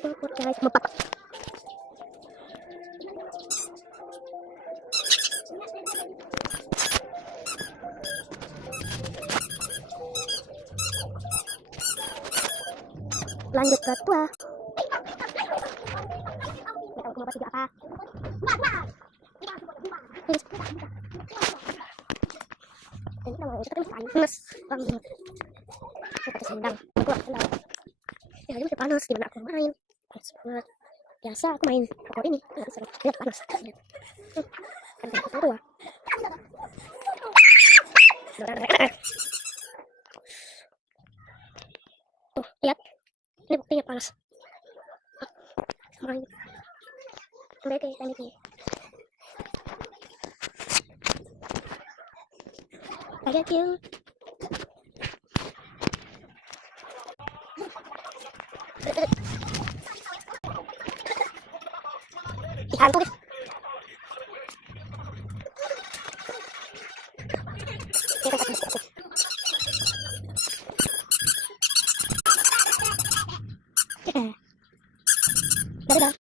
guys, magpapak. Lanjut ke tua. Nggak tahu kenapa juga apa. Ini nama itu kan panas banget. Saya pakai sendang. Aku kendal. Ya ini masih panas. Gimana aku main? Buat biasa aku main pokok ini. Nggak bisa. Lihat panas. Kan aku tua. Tuh lihat. Ini buktinya panas. Main. Udah kayak ini. Agak kecil. Dihantu deh. Dadah.